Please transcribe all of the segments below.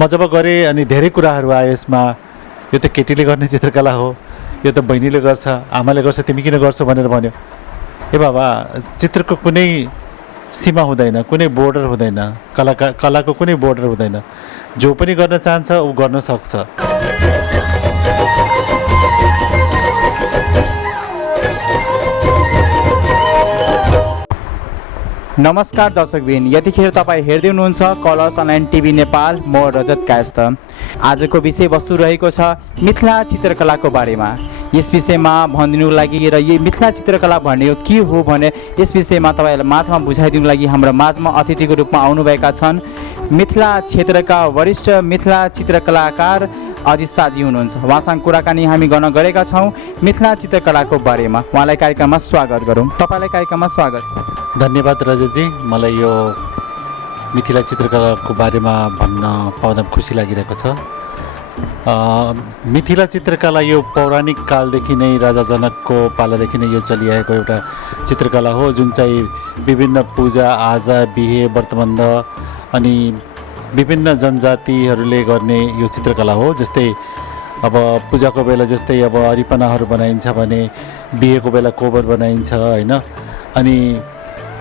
म जब गरेँ अनि धेरै कुराहरू आयो यसमा। यो त केटीले गर्ने चित्रकला हो, यो त बहिनीले गर्छ, आमाले गर्छ, तिमी किन गर्छौ भनेर भन्यो। ए बाबा, चित्रको कुनै सीमा हुँदैन, कुनै बोर्डर हुँदैन, कलाको कुनै बोर्डर हुँदैन। जो पनि गर्न चाहन्छ ऊ गर्न सक्छ। नमस्कार दर्शकबिन, यतिखेर तपाईँ हेर्दै हुनुहुन्छ कलर्स अनलाइन टिभी नेपाल। म रजत कायस्थ। आजको विषयवस्तु रहेको छ मिथिला चित्रकलाको बारेमा। यस विषयमा भनिदिनुको लागि र यो मिथिला चित्रकला भन्ने के हो भने यस विषयमा तपाईँहरूलाई माझमा बुझाइदिनुको लागि हाम्रो माझमा अतिथिको रूपमा आउनुभएका छन् मिथिला क्षेत्रका वरिष्ठ मिथिला चित्रकलाकार अजित शाहजी हुनुहुन्छ। उहाँसँग कुराकानी हामी गर्न गएका छौँ मिथिला चित्रकलाको बारेमा। उहाँलाई कार्यक्रममा स्वागत गरौँ। तपाईँलाई कार्यक्रममा स्वागत छ। धन्यवाद रजतजी, मलाई यो मिथिला चित्रकलाको बारेमा भन्न पाउँदा खुसी लागिरहेको छ। मिथिला चित्रकला यो पौराणिक कालदेखि नै राजा जनकको पालादेखि नै यो चलिआएको एउटा चित्रकला हो, जुन चाहिँ विभिन्न पूजा आजा, बिहे, व्रतबन्ध अनि विभिन्न जनजातिहरूले गर्ने यो चित्रकला हो। जस्तै अब पूजाको बेला जस्तै अब अरिपनाहरू बनाइन्छ भने, बिहेको बेला कोबर बनाइन्छ होइन। अनि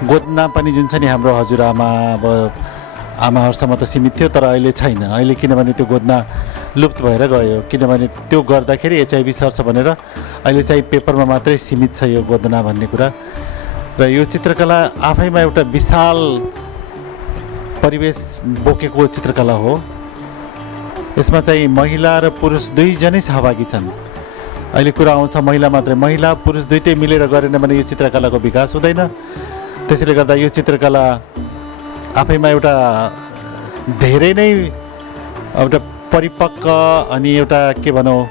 गोदना पनि जुन छ नि हाम्रो हजुरआमा अब आमाहरूसम्म त सीमित थियो, तर अहिले छैन। अहिले किनभने त्यो गोदना लुप्त भएर गयो, किनभने त्यो गर्दाखेरि एचआइभी सर्छ भनेर अहिले चाहिँ पेपरमा मात्रै सीमित छ यो गोदना भन्ने कुरा। र यो चित्रकला आफैमा एउटा विशाल परिवेश बोकेको चित्रकला हो। यसमा चाहिँ महिला र पुरुष दुईजनै सहभागी छन्। अहिले कुरा आउँछ महिला मात्रै, महिला पुरुष दुइटै मिलेर गरेन भने यो चित्रकलाको विकास हुँदैन। त्यसैले गर्दा यो चित्रकला आफैमा एउटा धेरै नै एउटा परिपक्व अनि एउटा के भनौँ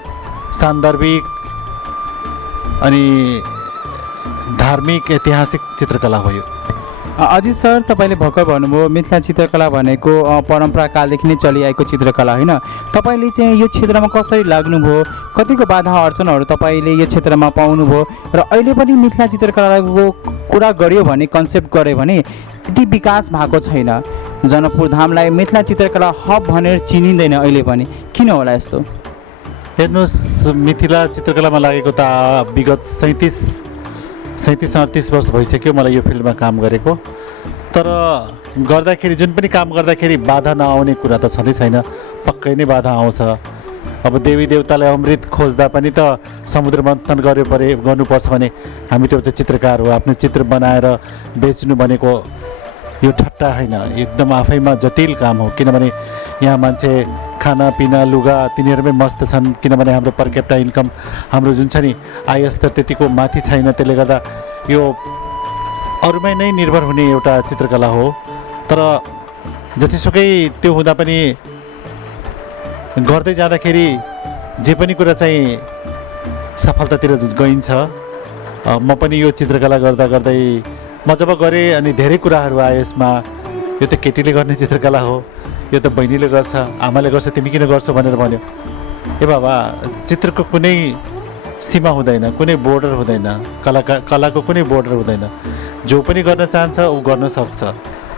सान्दर्भिक अनि धार्मिक ऐतिहासिक चित्रकला हो यो। अजित सर, तपाईँले भर्खर भन्नुभयो मिथिला चित्रकला भनेको परम्परा कालदेखि नै चलिआएको चित्रकला होइन। तपाईँले चाहिँ यो क्षेत्रमा कसरी लाग्नुभयो, कतिको बाधा अर्चनहरू तपाईँले यो क्षेत्रमा पाउनुभयो र अहिले पनि मिथिला चित्रकलाको कुरा गर्यो भने, कन्सेप्ट गर्यो भने त्यति विकास भएको छैन। जनकपुर धामलाई मिथिला चित्रकला हब भनेर चिनिँदैन अहिले पनि, किन होला यस्तो? हेर्नुहोस्, मिथिला चित्रकलामा लागेको त विगत 37-38 वर्ष भइसक्यो मलाई यो फिल्डमा काम गरेको। तर गर्दाखेरि जुन पनि काम गर्दाखेरि बाधा नआउने कुरा त छँदै छैन, पक्कै नै बाधा आउँछ। अब देवी देवतालाई अमृत खोज्दा पनि त समुद्र मन्थन गर्नुपर्छ भने हामी त एउटा चित्रकार हो। आफ्नो चित्र बनाएर बेच्नु भनेको यो ठट्टा होइन, एकदम आफैमा जटिल काम हो। किनभने यहाँ मान्छे खानापिना लुगा तिनीहरूमै मस्त छन्, किनभने हाम्रो पर क्यापिटा इन्कम हाम्रो जुन छ नि आय स्तर त्यतिको माथि छैन। त्यसले गर्दा यो अरूमै नै निर्भर हुने एउटा चित्रकला हो। तर जतिसुकै त्यो हुँदा पनि गर्दै जाँदाखेरि जे पनि कुरा चाहिँ सफलतातिर गइन्छ। म पनि यो चित्रकला गर्दा गर्दै म जब गरेँ अनि धेरै कुराहरू आयो यसमा। यो त केटीले गर्ने चित्रकला हो, यो त बहिनीले गर्छ, आमाले गर्छ, तिमी किन गर्छौ भनेर भन्यो। ए बाबा, चित्रको कुनै सीमा हुँदैन, कुनै बोर्डर हुँदैन, कलाको कुनै बोर्डर हुँदैन। जो पनि गर्न चाहन्छ ऊ गर्न सक्छ।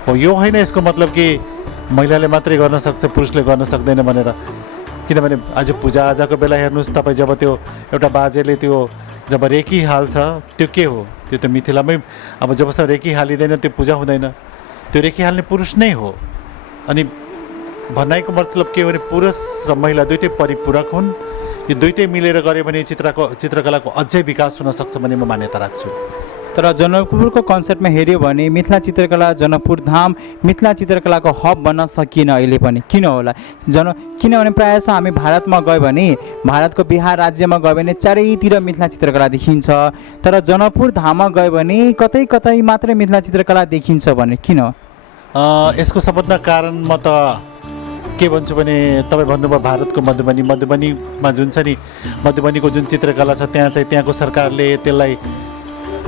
हो यो होइन यसको मतलब कि महिलाले मात्रै गर्न सक्छ, पुरुषले गर्न सक्दैन भनेर। किनभने आज पूजाआजाको बेला हेर्नुहोस् तपाईँ, जब त्यो एउटा बाजेले त्यो जब रेकी हाल्छ त्यो के हो? त्यो त मिथिलामै अब जबसम्म रेकी हालिँदैन त्यो पूजा हुँदैन। त्यो रेकी हाल्ने पुरुष नै हो। अनि भनाइको मतलब के हो भने पुरुष र महिला दुइटै परिपूरक हुन्। यो दुइटै मिलेर गऱ्यो भने चित्रकलाको अझै विकास हुन सक्छ भन्ने म मान्यता राख्छु। तर जनकपुरको कन्सेप्टमा हेऱ्यो भने मिथिला चित्रकला जनकपुर धाम मिथिला चित्रकलाको हब बन्न सकिएन अहिले पनि, किन होला? किनभने प्रायः जसो हामी भारतमा गयो भने, भारतको बिहार राज्यमा गयो भने चारैतिर मिथिला चित्रकला देखिन्छ। तर जनकपुर धाममा गयो भने कतै कतै मात्रै मिथिला चित्रकला देखिन्छ भने किन? यसको सबभन्दा कारण म त के भन्छु भने, तपाईँ भन्नुभयो भारतको मधुबनीमा जुन छ नि मधुबनीको जुन चित्रकला छ त्यहाँ चाहिँ त्यहाँको सरकारले त्यसलाई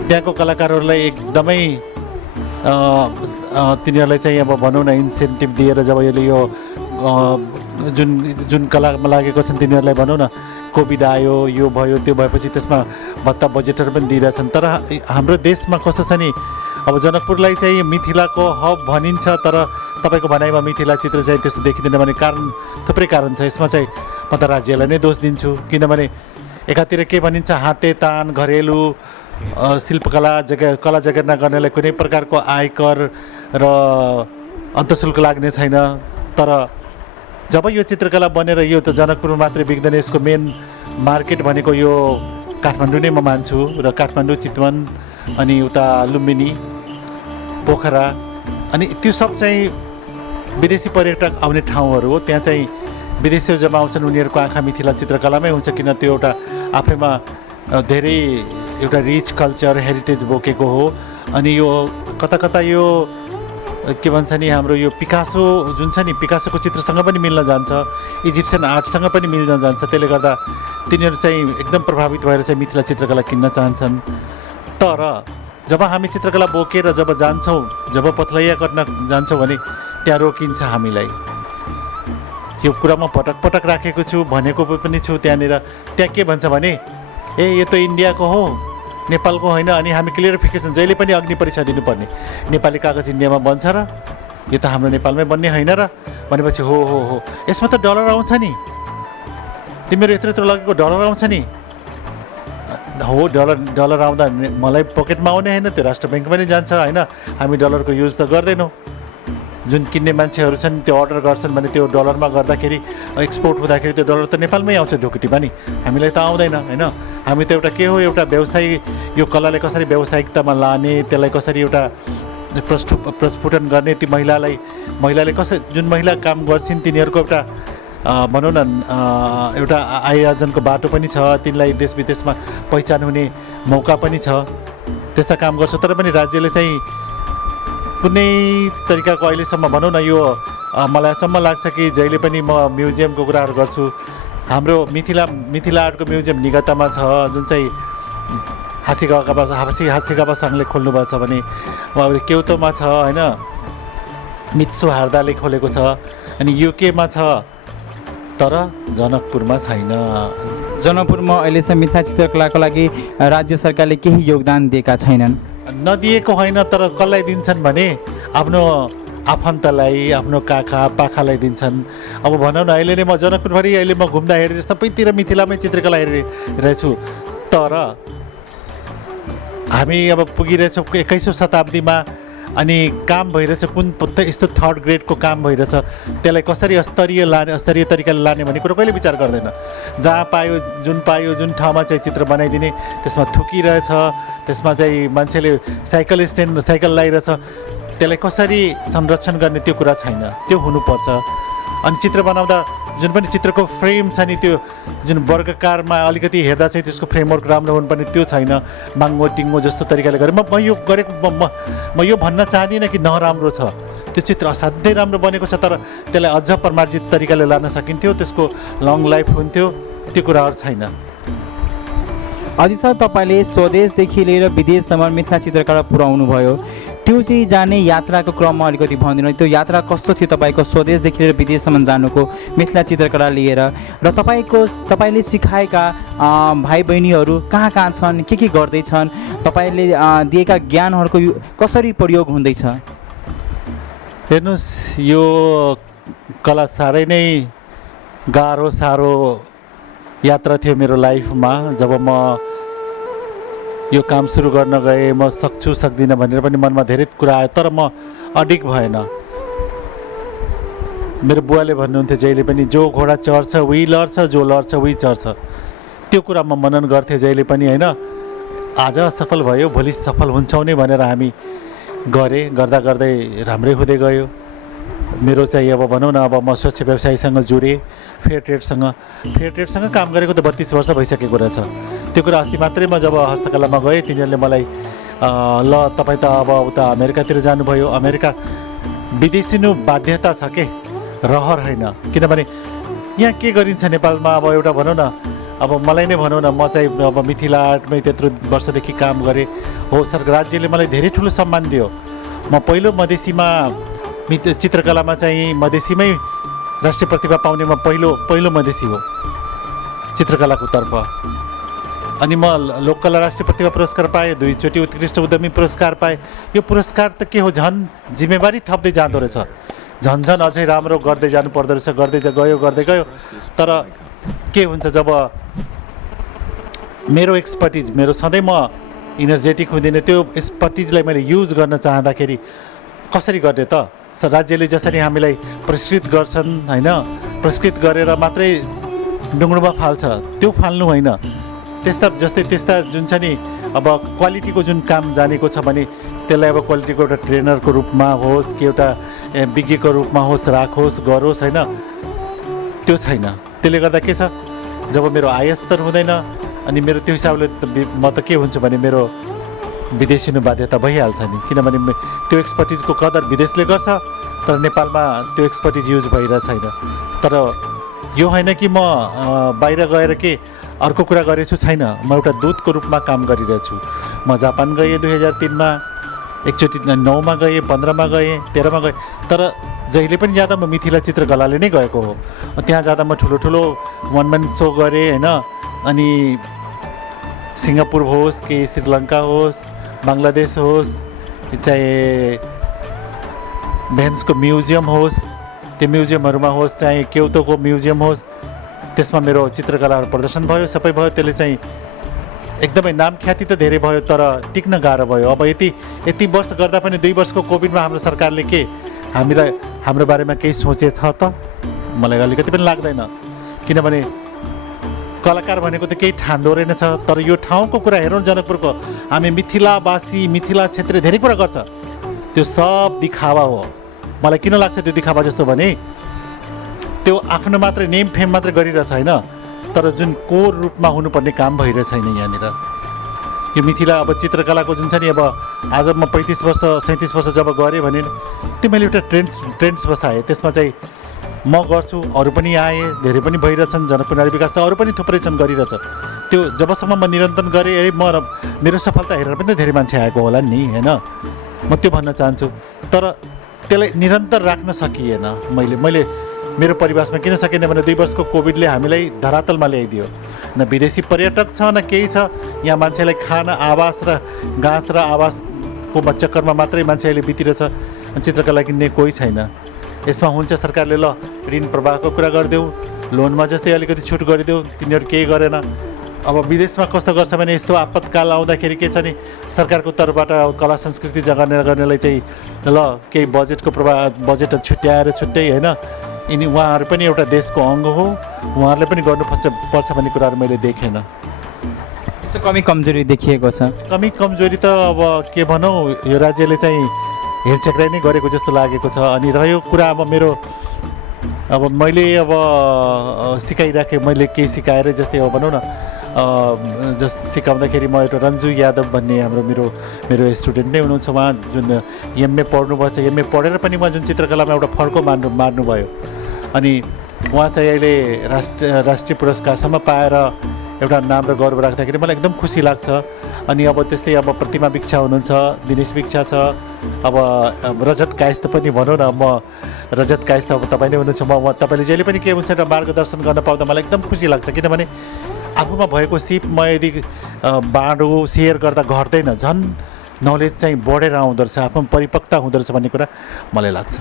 त्यहाँको कलाकारहरूलाई एकदमै तिनीहरूलाई चाहिँ अब भनौँ न इन्सेन्टिभ दिएर जब यसले यो जुन कलामा लागेको छन् तिनीहरूलाई भनौँ न कोभिड आयो, यो भयो त्यो भएपछि त्यसमा भत्ता बजेटहरू पनि दिइरहेछन्। तर हाम्रो देशमा कस्तो छ नि अब जनकपुरलाई चाहिँ मिथिलाको हब भनिन्छ, तर तपाईँको भनाइमा मिथिला चित्र चाहिँ त्यस्तो देखिँदैन भने कारण थुप्रै कारण छ। यसमा चाहिँ म त राज्यलाई नै दोष दिन्छु, किनभने एकातिर के भनिन्छ हाते तान घरेलु शिल्पकला कला जगेर्ना गर्नेलाई कुनै प्रकारको आयकर र अन्तशुल्क लाग्ने छैन। तर जब यो चित्रकला बनेर यो त जनकपुरमा मात्रै बिग्दैन, यसको मेन मार्केट भनेको यो काठमाडौँ नै म मान्छु। र काठमाडौँ, चितवन अनि उता लुम्बिनी, पोखरा अनि त्यो सब चाहिँ विदेशी पर्यटक आउने ठाउँहरू हो। त्यहाँ चाहिँ विदेशीहरू जब आउँछन् उनीहरूको आँखा मिथिला चित्रकलामै हुन्छ, किन त्यो एउटा आफैमा धेरै एउटा रिच कल्चर हेरिटेज बोकेको हो। अनि यो कता कता यो के भन्छ नि हाम्रो यो पिकासो जुन छ नि, पिकासोको चित्रसँग पनि मिल्न जान्छ, इजिप्सियन आर्टसँग पनि मिल्न जान्छ। त्यसले गर्दा तिनीहरू चाहिँ एकदम प्रभावित भएर चाहिँ मिथिला चित्रकला किन्न चाहन्छन्। तर जब हामी चित्रकला बोकेर जब जान्छौँ, जब पथलैया गर्न जान्छौँ भने त्यहाँ रोकिन्छ हामीलाई। यो कुरा म पटक पटक राखेको छु, भनेको पनि छु त्यहाँनिर। त्यहाँ के भन्छ भने यो त इन्डियाको हो, नेपालको होइन। अनि हामी क्लियरिफिकेसन जहिले पनि अग्नि परीक्षा दिनुपर्ने, नेपाली कागज इन्डियामा बन्छ र यो त हाम्रो नेपालमै बन्ने होइन र भनेपछि हो हो हो यसमा त डलर आउँछ नि, तिमीहरू यत्रो यत्रो लगेको डलर आउँछ नि। हो डलर आउँदा मलाई पकेटमा आउने होइन, त्यो राष्ट्र ब्याङ्क पनि जान्छ होइन। हामी डलरको युज त गर्दैनौँ। जुन किन्ने मान्छेहरू छन् त्यो अर्डर गर्छन् भने त्यो डलरमा गर्दाखेरि एक्सपोर्ट हुँदाखेरि त्यो डलर त नेपालमै आउँछ ढुकुटी पनि, हामीलाई त आउँदैन होइन। हामी त एउटा के हो, एउटा व्यवसाय, यो कलालाई कसरी व्यावसायिकतामा लाने, त्यसलाई कसरी एउटा प्रस्फुटन गर्ने, ती महिलाले कसरी, जुन महिला काम गर्छिन् तिनीहरूको एउटा भनौँ न एउटा आय आर्जनको बाटो पनि छ, तिनलाई देश विदेशमा पहिचान हुने मौका पनि छ। त्यस्ता काम गर्छ। तर पनि राज्यले चाहिँ कुनै तरिकाको अहिलेसम्म भनौँ न यो मलाई अचम्म लाग्छ कि जहिले पनि म म्युजियमको कुराहरू गर्छु, हाम्रो मिथिला आर्टको म्युजियम निगतामा छ, जुन चाहिँ हाँसीगाबा सङ्घले खोल्नुभएको छ भने, अब केउतोमा छ होइन, मित्सु हार्दाले खोलेको छ, अनि युकेमा छ, तर जनकपुरमा छैन। जनकपुरमा अहिलेसम्म मिथिला चित्रकलाको लागि राज्य सरकारले केही योगदान दिएका छैनन्। नदिएको होइन, तर कसलाई दिन्छन् भने आफ्नो आफन्तलाई, आफ्नो काका पाखालाई दिन्छन्। अब भनौँ न अहिले नै म जनकपुरभरि अहिले म घुम्दा हेरेर सबैतिर मिथिलामै चित्रकला हेरिरहेछु। तर हामी अब पुगिरहेछौँ 21औँ शताब्दीमा, अनि काम भइरहेछ कुन यस्तो थर्ड ग्रेडको काम भइरहेछ, त्यसलाई कसरी स्तरीय तरिकाले लाने भन्ने कुरो कहिले विचार गर्दैन। जहाँ पायो जुन ठाउँमा चाहिँ चित्र बनाइदिने, त्यसमा थुकिरहेछ, त्यसमा चाहिँ मान्छेले साइकल लगाइरहेछ, त्यसलाई कसरी संरक्षण गर्ने त्यो कुरा छैन, त्यो हुनुपर्छ। अनि चित्र बनाउँदा जुन पनि चित्रको फ्रेम छ नि, त्यो जुन वर्गकारमा अलिकति हेर्दा चाहिँ त्यसको फ्रेमवर्क राम्रो हुनुपर्ने त्यो छैन। माङ्गो टिङ्गो जस्तो तरिकाले गरेँ म यो गरेको म यो भन्न चाहदिनँ कि नराम्रो छ, त्यो चित्र असाध्यै राम्रो बनेको छ, तर त्यसलाई अझ प्रमार्जित तरिकाले लान सकिन्थ्यो, त्यसको लङ लाइफ हुन्थ्यो, त्यो कुराहरू छैन। अझै सर तपाईँले स्वदेशदेखि लिएर विदेशसम्म मिथिला चित्रकला पुर्याउनु भयो, त्यो चाहिँ जाने यात्राको क्रममा अलिकति भनिदिनु, त्यो यात्रा कस्तो थियो तपाईँको स्वदेशदेखि लिएर विदेशसम्म जानुको मिथिला चित्रकला लिएर, र तपाईँले सिकाएका भाइ बहिनीहरू कहाँ कहाँ छन्, के गर्दैछन्, तपाईँले दिएका ज्ञानहरूको कसरी प्रयोग हुँदैछ? हेर्नुहोस्, यो कला साह्रै नै साह्रो यात्रा थियो मेरो लाइफमा। जब म यो काम सुरु गर्न गएँ, म सक्छु सक्दिनँ भनेर पनि मनमा धेरै कुरा आयो, तर म अडिग भएन। मेरो बुवाले भन्नुहुन्थ्यो जहिले पनि, जो घोडा चढ्छ उही लड्छ, जो लड्छ उही चढ्छ। त्यो कुरा म मनन गर्थेँ जहिले पनि होइन। आज असफल भयो, भोलि सफल हुन्छौँ नै भनेर हामी गर्दा गर्दै राम्रै हुँदै गयो। मेरो चाहिँ अब भनौँ न, अब म स्वच्छ व्यवसायसँग जुडेँ, फेयर ट्रेडसँग काम गरेको त 32 वर्ष भइसकेको रहेछ। त्यो कुरा अस्ति मात्रै म जब हस्तकलामा गएँ, तिनीहरूले मलाई ल तपाईँ त अब उता अमेरिकातिर जानुभयो, अमेरिका विदेशिनु बाध्यता छ के, रहर होइन। किनभने यहाँ के गरिन्छ नेपालमा, अब एउटा भनौँ न, अब मलाई नै भनौँ न, म चाहिँ अब मिथिला आर्टमै त्यत्रो वर्षदेखि काम गरेँ हो। राज्यले मलाई धेरै ठुलो सम्मान दियो। म पहिलो मधेसीमा चित्रकलामा चाहिँ मधेसीमै राष्ट्रिय प्रतिभा पाउने म पहिलो मधेसी हो चित्रकलाको तर्फ। अनि म लोककला राष्ट्रिय प्रतिभा पुरस्कार पाएँ, 2 चोटि उत्कृष्ट उद्यमी पुरस्कार पाएँ। यो पुरस्कार त के हो, झन् जिम्मेवारी थप्दै जाँदो रहेछ, झन् झन् अझै राम्रो गर्दै जानु पर्दो रहेछ। गर्दै गयो। तर के हुन्छ जब मेरो एक्सपर्टिज, मेरो सधैँ म इनर्जेटिक हुँदैन, त्यो एक्सपर्टिजलाई मैले युज गर्न चाहँदाखेरि कसरी गर्ने त? राज्यले जसरी हामीलाई पुरस्कृत गर्छन् होइन, पुरस्कृत गरेर मात्रै डुङ्गुडुमा फाल्छ, त्यो फाल्नु होइन। त्यस्ता जुन छ नि, अब क्वालिटीको जुन काम जानेको छ भने त्यसलाई अब क्वालिटीको एउटा ट्रेनरको रूपमा होस् कि एउटा विज्ञको रूपमा होस्, राखोस्, गरोस् होइन, त्यो छैन। त्यसले गर्दा के छ, जब मेरो आय स्तर हुँदैन अनि मेरो त्यो हिसाबले म त के हुन्छ भने मेरो विदेशी बाध्यता भइहाल्छ नि, किनभने त्यो एक्सपर्टिजको कदर विदेशले गर्छ तर नेपालमा त्यो एक्सपर्टिज युज भइरहेको छैन। तर यो होइन कि म बाहिर गएर के अर्को कुरा गरेछु, छैन। म एउटा दूतको रूपमा काम गरिरहेछु। म जापान गएँ 2003मा, एकचोटि 9मा गएँ, 15मा गएँ, 13मा गएँ। तर जहिले पनि जाँदा म मिथिला चित्रकलाले नै गएको हो। त्यहाँ जाँदा म ठुलो वन म्यान सो गरेँ होइन। अनि सिङ्गापुर होस् कि श्रीलङ्का होस्, बङ्गलादेश होस्, चाहे भेन्सको म्युजियम होस्, त्यो म्युजियमहरूमा होस्, चाहे क्योटोको म्युजियम होस्, त्यसमा मेरो चित्रकलाहरू प्रदर्शन भयो, सबै भयो। त्यसले चाहिँ एकदमै नाम ख्याति त धेरै भयो तर टिक्न गाह्रो भयो। अब यति वर्ष गर्दा पनि 2 वर्षको कोभिडमा हाम्रो सरकारले के हाम्रो बारेमा केही सोचेछ त? मलाई अलिकति पनि लाग्दैन, किनभने कलाकार भनेको त केही ठान्दो रहेनछ। तर यो ठाउँको कुरा हेरौँ, जनकपुरको, हामी मिथिलावासी, मिथिला क्षेत्रीय धेरै कुरा गर्छ, त्यो सब दिखावा हो। मलाई किन लाग्छ त्यो दिखावा जस्तो भने त्यो आफ्नो मात्रै नेम फेम मात्रै गरिरहेछ होइन, तर जुन कोर रूपमा हुनुपर्ने काम भइरहेछ छैन यहाँनिर। यो मिथिला अब चित्रकलाको जुन छ नि, अब आज म 35 वर्ष 37 वर्ष जब गरेँ भने त्यो मैले एउटा ट्रेन्ड्स बसाएँ। त्यसमा चाहिँ म गर्छु, अरू पनि आए, धेरै पनि भइरहेछन्। जनकपुर नारी विकास त अरू पनि थुप्रै छन् गरिरहेछ। त्यो जबसम्म म निरन्तन गरेँ, मेरो सफलता हेरेर पनि त धेरै मान्छे आएको होला नि होइन, म त्यो भन्न चाहन्छु। तर त्यसलाई निरन्तर राख्न सकिएन। मैले मेरो परिवेशमा किन सकेन भने 2 वर्षको कोभिडले हामीलाई धरातलमा ल्याइदियो। न विदेशी पर्यटक छ, न केही छ। यहाँ मान्छेलाई खाना, आवास र घाँस र आवासको चक्करमा मात्रै मान्छे अहिले बितिरहेछ। चित्रकला किन्ने कोही छैन। यसमा हुन्छ सरकारले ल ऋण प्रवाहको कुरा गरिदेऊ, लोनमा जस्तै अलिकति छुट गरिदेऊ, तिनीहरू केही गरेन। अब विदेशमा कस्तो गर्छ भने यस्तो आपतकाल आउँदाखेरि के छ नि, सरकारको तर्फबाट कला संस्कृति जगाउने गर्नेलाई चाहिँ ल केही बजेट छुट्याएर छुट्टै होइन, उहाँहरू पनि एउटा देशको अङ्ग हो, उहाँहरूले पनि गर्नुपर्छ भन्ने कुराहरू मैले देखेन। यसो कमी कमजोरी देखिएको छ। कमी कमजोरी त अब के भनौँ, यो राज्यले चाहिँ हेरचेक्राइ नै गरेको जस्तो लागेको छ। अनि रह्यो कुरा अब मैले सिकाइराखेँ, मैले केही सिकाएर, जस्तै अब भनौँ न सिकाउँदाखेरि म एउटा रन्जु यादव भन्ने मेरो स्टुडेन्ट नै हुनुहुन्छ। उहाँ जुन एमए पढ्नुभएको छ, एमए पढेर पनि उहाँ जुन चित्रकलामा एउटा फड्को मार्नुभयो। अनि उहाँ चाहिँ अहिले राष्ट्रिय पुरस्कारसम्म पाएर एउटा नाम र गौरव राख्दाखेरि मलाई एकदम खुसी लाग्छ। अनि अब त्यस्तै अब प्रतिमा भिक्षा हुनुहुन्छ, दिनेश भिक्षा छ, अब रजत कायस्थ पनि भनौँ न, म रजत कायस्थ अब तपाईँ नै हुनुहुन्छ। म तपाईँले जहिले पनि के हुन्छ एउटा मार्गदर्शन गर्न पाउँदा मलाई एकदम खुसी लाग्छ, किनभने आफूमा भएको सिप म यदि सेयर गर्दा घट्दैन, झन् नलेज चाहिँ बढेर आउँदो रहेछ, आफ्नो परिपक्वता हुँदो रहेछ भन्ने कुरा मलाई लाग्छ।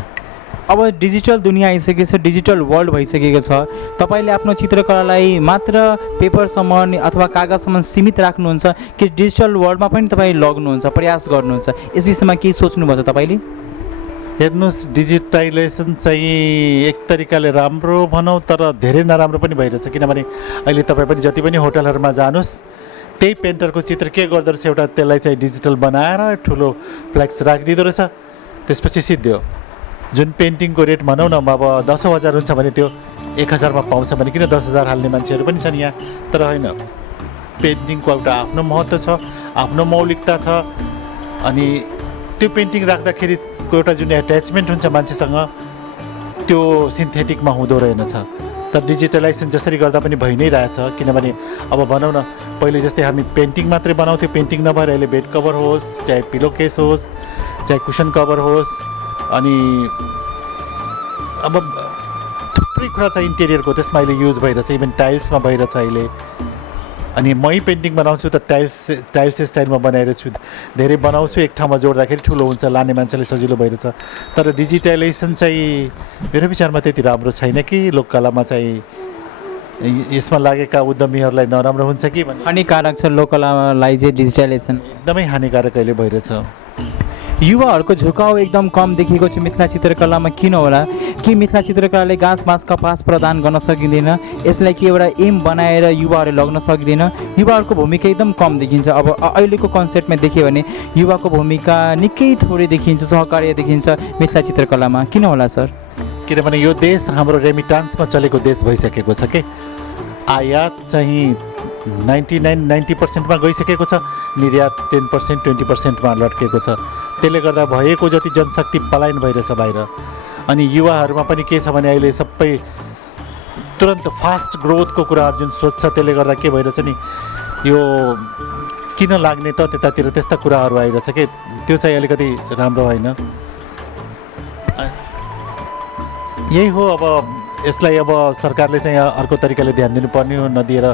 अब डिजिटल दुनियाँ आइसकेको छ, डिजिटल वर्ल्ड भइसकेको छ। तपाईँले आफ्नो चित्रकलालाई मात्र पेपरसम्म अथवा कागजसम्म सीमित राख्नुहुन्छ कि डिजिटल वर्ल्डमा पनि तपाईँ लग्नुहुन्छ, प्रयास गर्नुहुन्छ? यस विषयमा के सोच्नुभएको छ तपाईँले? हेर्नुहोस्, डिजिटाइजेसन चाहिँ एक तरिकाले राम्रो भनौँ तर धेरै नराम्रो पनि भइरहेछ। किनभने अहिले तपाईँ पनि जति पनि होटलहरूमा जानुहोस्, त्यही पेन्टरको चित्र के गर्दो रहेछ, एउटा त्यसलाई चाहिँ डिजिटल बनाएर ठुलो फ्लेक्स राखिदिँदो रहेछ, त्यसपछि सिद्धियो। जुन पेन्टिङको रेट भनौँ न अब 10,000 हुन्छ भने त्यो 1,000मा पाउँछ भने किन 10,000 हाल्ने मान्छेहरू पनि छन् यहाँ। तर होइन, पेन्टिङको एउटा आफ्नो महत्त्व छ, आफ्नो मौलिकता छ। अनि त्यो पेन्टिङ राख्दाखेरि एउटा जुन एट्याचमेन्ट हुन्छ मान्छेसँग, त्यो सिन्थेटिकमा हुँदो रहेनछ। तर डिजिटलाइजेसन जसरी गर्दा पनि भइ नै रहेछ। किनभने अब भनौँ न, पहिले जस्तै हामी पेन्टिङ मात्रै बनाउँथ्यौँ, पेन्टिङ नभएर अहिले बेड कभर होस्, चाहे पिलो केस होस्, चाहे कुसन कभर होस्, अनि अब थुप्रै कुरा छ इन्टेरियरको, त्यसमा अहिले युज भइरहेछ। इभन टाइल्समा भइरहेछ अहिले। अनि मै पेन्टिङ बनाउँछु त टाइल्स स्टाइलमा बनाएर छु, धेरै बनाउँछु एक ठाउँमा जोड्दाखेरि ठुलो हुन्छ, लाने मान्छेले सजिलो भइरहेछ। तर डिजिटलाइजेसन चाहिँ मेरो विचारमा त्यति राम्रो छैन कि लोककलामा चाहिँ यसमा लागेका उद्यमीहरूलाई नराम्रो हुन्छ कि भन्ने हानिकारक छ लोककलालाई चाहिँ डिजिटलाइजेसन। एकदमै हानिकारक अहिले भइरहेछ। युवाहरूको झुकाउ एकदम कम देखिएको छ मिथिला चित्रकलामा, किन होला? कि मिथिला चित्रकलाले घाँस बाँस कपास प्रदान गर्न सकिँदैन? यसलाई कि एउटा एम बनाएर युवाहरू लग्न सकिँदैन? युवाहरूको भूमिका एकदम कम देखिन्छ। अब अहिलेको कन्सेप्टमा देख्यो भने युवाको भूमिका निकै थोरै देखिन्छ, सहकार्य देखिन्छ मिथिला चित्रकलामा, किन होला सर? किनभने यो देश हाम्रो रेमिटान्समा चलेको देश भइसकेको छ कि आयात चाहिँ 90% गइसकेको छ, निर्यात 10% 20%मा लट्केको छ। त्यसले गर्दा भएको जति जनशक्ति पलायन भइरहेछ बाहिर। अनि युवाहरूमा पनि के छ भने अहिले सबै तुरन्त फास्ट ग्रोथको कुराहरू जुन सोध्छ, त्यसले गर्दा के भइरहेछ नि यो किन लाग्ने त त्यतातिर त्यस्ता कुराहरू आइरहेछ कि त्यो चाहिँ अलिकति राम्रो होइन। यही हो, अब यसलाई अब सरकारले चाहिँ अर्को तरिकाले ध्यान दिनुपर्ने हो, नदिएर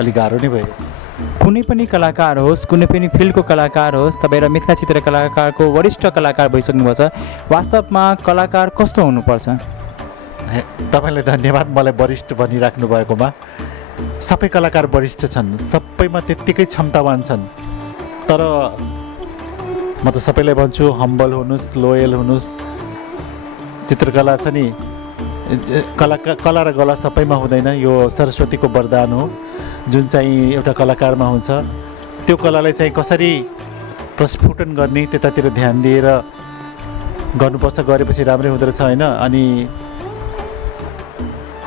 अलिक गाह्रो नै भइरहेछ। कुनै पनि कलाकार होस्, कुनै पनि फिल्डको कलाकार होस्, तपाईँ मिथिला चित्रकलाकारको वरिष्ठ कलाकार भइसक्नुभएको छ। वास्तवमा कलाकार कस्तो हुनुपर्छ? तपाईँलाई धन्यवाद मलाई वरिष्ठ भनिराख्नु भएकोमा। सबै कलाकार वरिष्ठ छन्, सबैमा त्यत्तिकै क्षमतावान छन्, तर म त सबैलाई भन्छु हम्बल हुनुहोस्, लोयल हुनुहोस्। चित्रकला छ नि, कला र गला सबैमा हुँदैन, यो सरस्वतीको वरदान हो जुन चाहिँ एउटा कलाकारमा हुन्छ। त्यो कलालाई चाहिँ कसरी प्रस्फुटन गर्ने त्यतातिर ध्यान दिएर गर्नुपर्छ, गरेपछि राम्रै हुँदो रहेछ होइन। अनि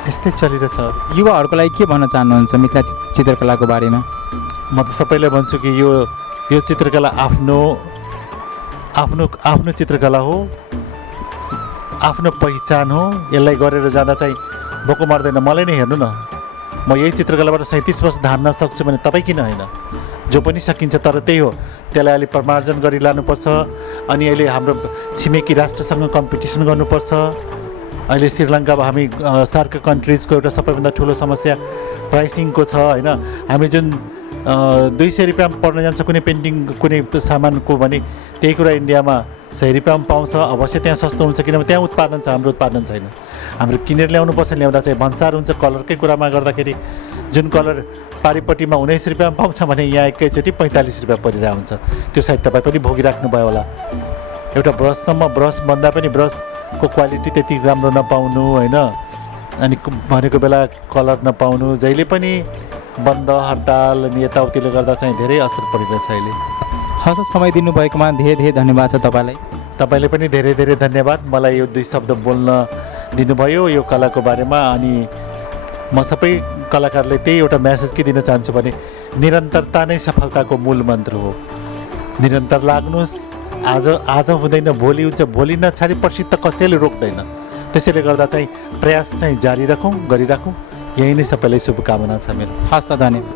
यस्तै चलिरहेछ। युवाहरूको लागि के भन्न चाहनुहुन्छ मिथिला चित्रकलाको बारेमा? म त सबैलाई भन्छु कि यो चित्रकला आफ्नो चित्रकला हो, आफ्नो पहिचान हो। यसलाई गरेर जाँदा चाहिँ भोको मर्दैन। मलाई नै हेर्नु न, म यही चित्रकलाबाट 37 वर्ष धान्न सक्छु भने तपाईँ किन होइन? जो पनि सकिन्छ, तर त्यही हो त्यसलाई अलिक प्रमार्जन गरी लानुपर्छ। अनि अहिले हाम्रो छिमेकी राष्ट्रसँग कम्पिटिसन गर्नुपर्छ। अहिले श्रीलङ्का हामी सार्क कन्ट्रिजको एउटा सबैभन्दा ठुलो समस्या प्राइसिङको छ होइन। हामी जुन 200 रुपियाँमा पर्न जान्छ कुनै पेन्टिङ कुनै सामानको भने त्यही कुरा इन्डियामा 100 रुपियाँमा पाउँछ। अवश्य त्यहाँ सस्तो हुन्छ किनभने त्यहाँ उत्पादन छ, हाम्रो उत्पादन छैन। हाम्रो किनेर ल्याउनुपर्छ, ल्याउँदा चाहिँ भन्सार हुन्छ। कलरकै कुरामा गर्दाखेरि जुन कलर पारिपट्टिमा 19 रुपियाँमा पाउँछ भने यहाँ एकैचोटि 45 रुपियाँ परिरहेको हुन्छ। त्यो सायद तपाईँ पनि भोगिराख्नु भयो होला। एउटा ब्रससम्म ब्रस बन्दा पनि ब्रसको क्वालिटी त्यति राम्रो नपाउनु होइन, अनि भनेको बेला कलर नपाउनु, जहिले पनि बन्द हडताल अनि यताउतिले गर्दा चाहिँ धेरै असर परिरहेछ अहिले। हस्, समय दिनुभएकोमा धेरै धेरै धन्यवाद छ तपाईँलाई। तपाईँले पनि धेरै धेरै धन्यवाद मलाई यो 2 शब्द बोल्न दिनुभयो यो कलाको बारेमा। अनि म सबै कलाकारले त्यही एउटा म्यासेज के दिन चाहन्छु भने निरन्तरता नै सफलताको मूल मन्त्र हो। निरन्तर लाग्नुहोस्। आज हुँदैन भोलि हुन्छ, भोलि नछाडी पर्सि त कसैले रोक्दैन। त्यसैले गर्दा चाहिँ प्रयास चाहिँ जारी गरिराखौँ। यही नै सबैलाई शुभकामना छ मेरो। हस् त, धन्यवाद।